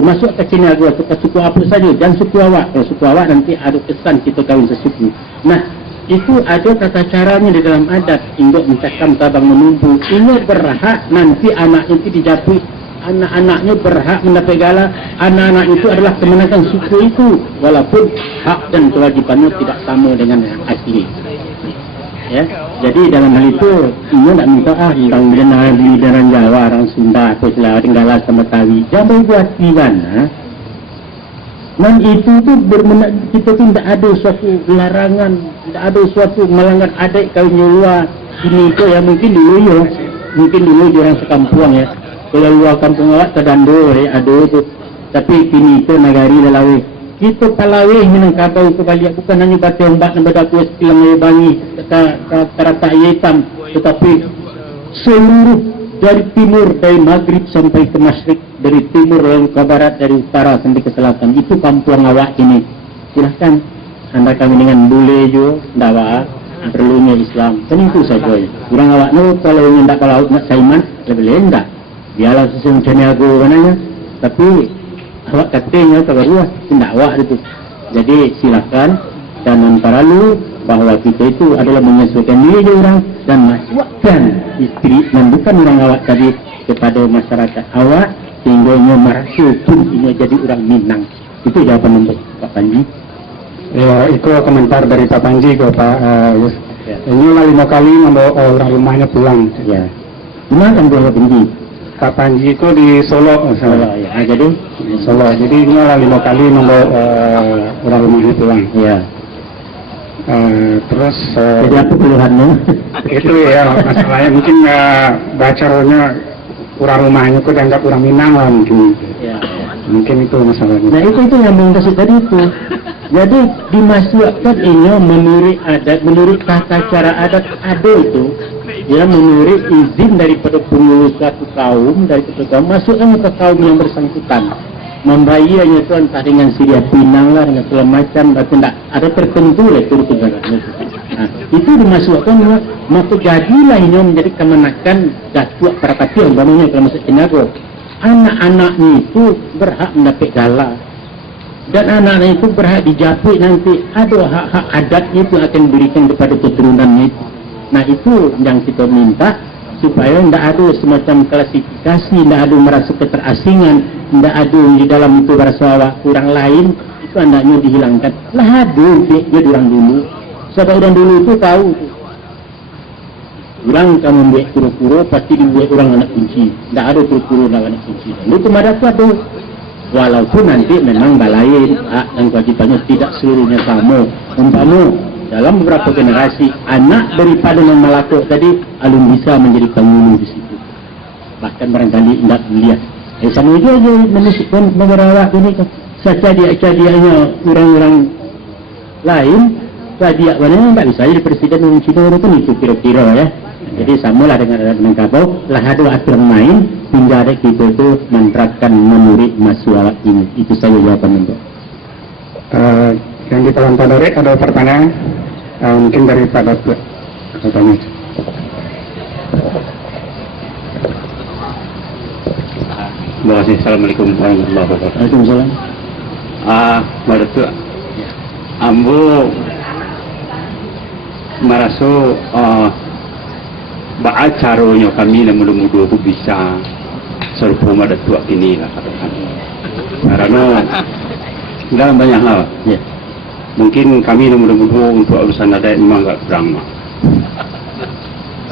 termasuk ke Cinago atau ke suku apa saja, dan suku awak. Suku awak nanti ada kesan kita kahwin sesuku. Nah, itu ada tata caranya di dalam adat. Induk mencakam tabang menumpu. Ini berhak nanti anak itu dijapui. Anak-anaknya berhak mendapat gala. Anak-anak itu adalah kemenangan suku itu, walaupun hak dan kewajibannya tidak sama dengan yang asli. Ya, jadi dalam hal itu ini nak minta orang Minang Jawa, orang Sunda, apa Selawat, Tenggala sama Tawi. Jangan buat gimana. Dan itu tu kita tidak ada suatu larangan, tidak ada suatu melanggar adat kawin luar. Ini tu yang mungkin dulu di orang sekampung ya. Kalau luar kampung awak terdando ada tu. Tapi kini tu nagari lelawi. Kita palawih Minangkabau ke balik bukan hanya batu ombak dan berdaku sekilang air bangi kata hitam, tetapi seluruh dari timur, dari maghrib sampai ke masyrik, dari timur lalu ke barat, dari utara sampai ke selatan, itu kampung awak ini. Silahkan anda kami dengan boleh juga dakwah perlunya Islam, kan itu saja. Kurang awak no kalau hendak kalau nak saiman lebih enggak biarlah sesuatu macam aku mananya, tapi awak katanya kebaruah tidak awak itu. Jadi silakan, dan antara lu bahwa kita itu adalah menyesuaikan diri orang dan masukkan istri dan bukan orang awak tadi kepada masyarakat awak sehingga merasa pun ini jadi orang Minang. Itu jawaban untuk Pak Panji. Ya, itu komentar dari Pak Panji ke Pak Yus. Ya. Ini 5 kali membawa orang rumahnya pulang. Ya. Gimana kan Pak Panji? Pak Panji itu di Solo, ya. Jadi Solo. Jadi ini 5 kali membawa orang rumahnya pulang. Ya. Terus jadi apa keluhannya? Itu ya masalahnya mungkin bacaranya orang rumahnya itu dianggap orang Minang lah mungkin. Ya. Mungkin itu masalahnya. Nah itu yang mengkasih tadi itu. Jadi dimasukkan ini menurut adat, menurut tata cara adat ada itu. Ya, menurut izin daripada pengurus suatu kaum, daripada kaum masukkan ke kaum yang bersangkutan, membayarnya itu entah dengan Syria Pinang lah, dengan segala macam, atau tidak ada tertentu lah itu kejagaan itu. Nah, itu dimasukkan, maka jadilah ini menjadi kemenakan datuk para kecil, umpamanya kalau masuk Cinago, anak-anaknya itu berhak mendapat gala, dan anak-anak itu berhak dijapui nanti ada hak-hak adatnya itu akan diberikan kepada keturunannya itu. Nah itu yang kita minta supaya tidak ada semacam klasifikasi, tidak ada merasa keterasingan, tidak ada di dalam itu berasa orang lain, itu hendaknya dihilangkan. Lah ada dia orang dulu, sebab orang dulu itu tahu orang kamu buat kuro-kuro pasti dibuat orang anak kunci, tidak ada kuro-kuro anak kunci. Dan itu ada ada, walaupun nanti memang balain dan kewajibannya tidak seluruhnya sama. Umpama dalam beberapa generasi anak daripada yang melakuk tadi alun bisa menjadi penghulu di situ, bahkan barangkali tidak melihat sama juga aja menyusun beberapa ini saja dia-dianya orang-orang lain dia mana tidak bisa jadi presiden Cina itu itu kira-kira ya. Jadi samalah dengan Minangkabau lah ada aturan main hingga ada kita itu menerapkan menurut masyarakat ini. Itu saya jawaban untuk yang di Taman Padorek ada pertanyaan mungkin dari Pak Dokter katanya. Terima kasih. Assalamualaikum warahmatullahi wabarakatuh. Waalaikumsalam. Pak Dokter, ambo merasa baacaronya kami na mudah-mudah aku bisa serpu Datuk ini lah katakan. Karena dalam banyak hal. Ya. Mungkin kami mudah-mudah untuk urusan adat memang agak kurang.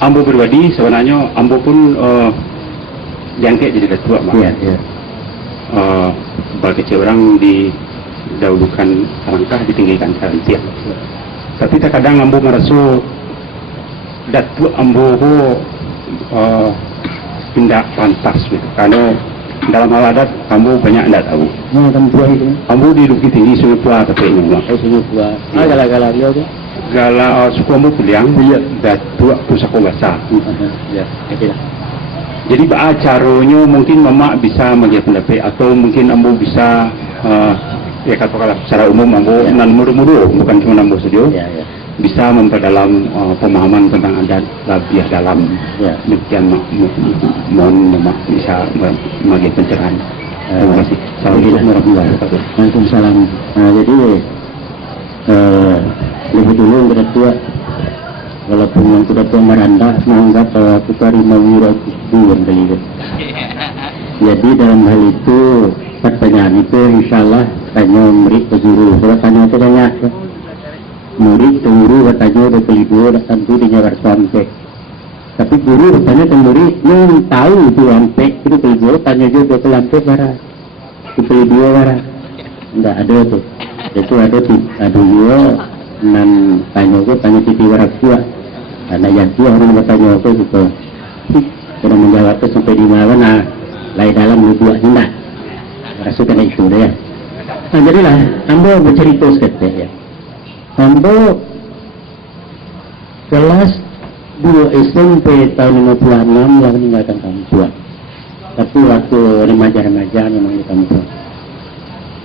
Ambo pribadi sebenarnya ambo pun diangkat jadi ketua mak. Ya, ya. Sebagai orang didahulukan alangkah ditinggikan karantina. Tapi terkadang ambo merasa datuk ambo tidak pantas gitu. Karena dalam hal adat ambo banyak tidak tahu. Itu. Ambo di Bukit Tinggi Sungai Tua tapi ini. Sungai Tua. Gala-gala dia tu. Gala suku ambo Puliang, datuk Pusako Basah. Ya, itulah. Jadi acaranya mungkin mamak bisa bagi pendapat atau mungkin ambo bisa ya katakanlah secara umum ambo nan mudu-mudu bukan cuma ambo saja. Ya, ya. Bisa memperdalam pemahaman tentang adat lebih dalam. Ya. Demikian mohon mamak bisa bagi pencerahan. Terima kasih. Assalamualaikum warahmatullahi wabarakatuh. Waalaikumsalam. Jadi lebih dulu yang sudah tua, walaupun yang sudah tua meranda menganggap bahwa kita rimawira kustuan kali itu. Jadi dalam hal itu pertanyaan itu insyaAllah tanya murid ke guru. Kalau tanya itu banyak ya. Murid ke guru katanya udah beli dua, tentu dinyawar sampai. Tapi guru bertanya ke murid, yang tahu itu sampai itu beli dua, tanya juga ke lantai barang. Itu beli dua barang. Enggak ada tuh. Itu ada dua, nan tanya itu tanya titi warak tua. Karena yang tua orang bertanya itu gitu. Orang menjawab itu sampai di mana? Lain dalam dua hendak. Rasa kena isu dia. Nah, jadilah ambo bercerita sekejap ya. Ambo kelas 2 SMP tahun 56 yang meninggalkan kampung. Tapi waktu remaja-remaja memang di kampung.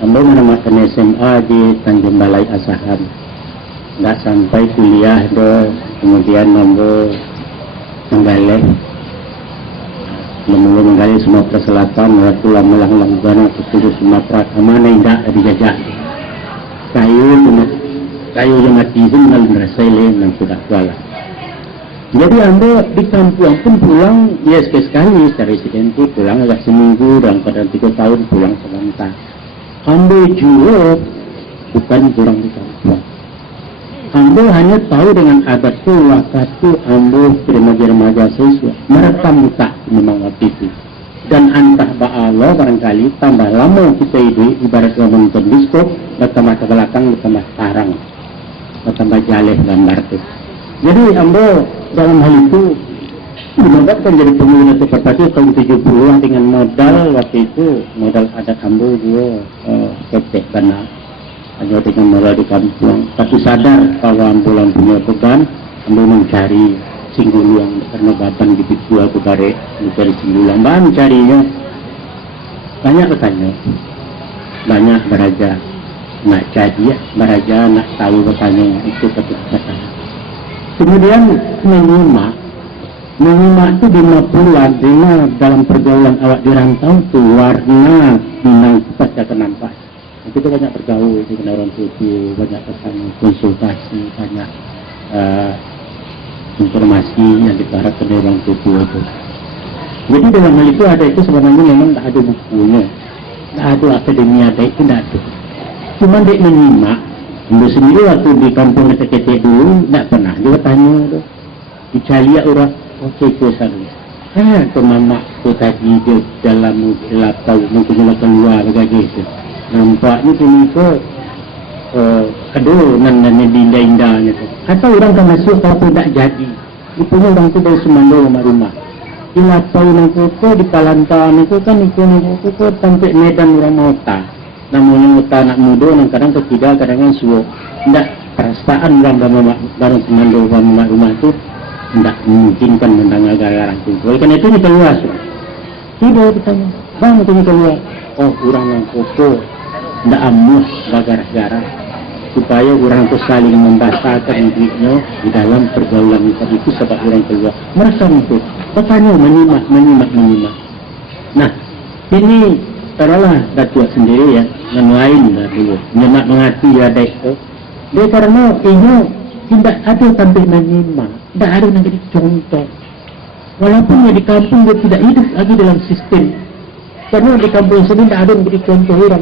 Ambo menemukan SMA di Tanjung Balai Asahan. Nggak sampai kuliah do, kemudian ambo menggalih menggali Sumatera Selatan, waktu melang-lang gana ke Sumatera, kemana enggak dijajah. Kayu yang mati itu melalui Rasailen dan sudah kalah. Jadi ambo di kampung pun pulang, ya sekali secara residensi pulang agak seminggu, dalam keadaan 3 tahun pulang sebentar. Ambo juga bukan kurang di kampung. Ambo hanya tahu dengan adat itu waktu ambo remaja-remaja siswa merekam buta memang waktu itu. Dan antah Allah barangkali tambah lama kita hidup ibarat menonton diskop, bertambah ke belakang bertambah sarang, bertambah jaleh gambar itu. Jadi ambo dalam hal itu dinobatkan jadi pemina seperti tahun 70 dengan modal waktu itu modal adat ambo juga ketek benar. Hanya dengan modal di kampung, tapi sadar bahwa ambulan punya beban, ambil mencari singguluang karena badan dijual ke bare, mencari singguluang, mencarinya banyak bertanya, banyak beraja, nak jadi ya, beraja nak tahu bertanya itu kata. Kemudian menyimak itu 50-an, dalam pergaulan awak di rantau itu warna Minang pasti akan nampak. Kita banyak bergaul dengan orang putih, banyak pesan konsultasi, banyak informasi yang diharapkan dari orang putih itu. Jadi dalam hal itu ada itu sebenarnya memang tidak ada bukunya, tidak ada akademi ada itu tidak ada. Cuma dia menyimak, dia sendiri waktu di kampung ketek dulu tidak pernah dia tanya tu, dicari orang okey kosan. Ke mama tu tadi dia dalam lapau mungkin keluar begitu. Nampaknya sini ke aduh nan indah-indahnya tu. Atau orang kan masuk kalau tidak jadi. Rupanya orang tu dari Semando rumah. Di lapau nang tu di Palantan itu kan ikon itu sampai Medan orang Mota. Namanya Mota anak muda nang kadang ketiga kadang suwo. Ndak perasaan orang barang Semando rumah itu ndak memungkinkan mendengar gara-gara itu. Oleh karena itu ni keluar. Tiba bertanya, bang itu keluar. Oh, orang nang koko ndak amuh gara-gara supaya orang itu saling membahasakan dirinya di dalam pergaulan itu sebab orang keluar. Mereka itu bertanya menyimak. Nah, ini taruhlah datuk sendiri ya, yang lain lah dulu. Menyimak mengerti ada itu. Dia karena ini tidak ada sampai menyimak, tidak ada yang jadi contoh. Walaupun ya di kampung dia tidak hidup lagi dalam sistem. Karena di kampung sini tidak ada yang jadi contoh orang.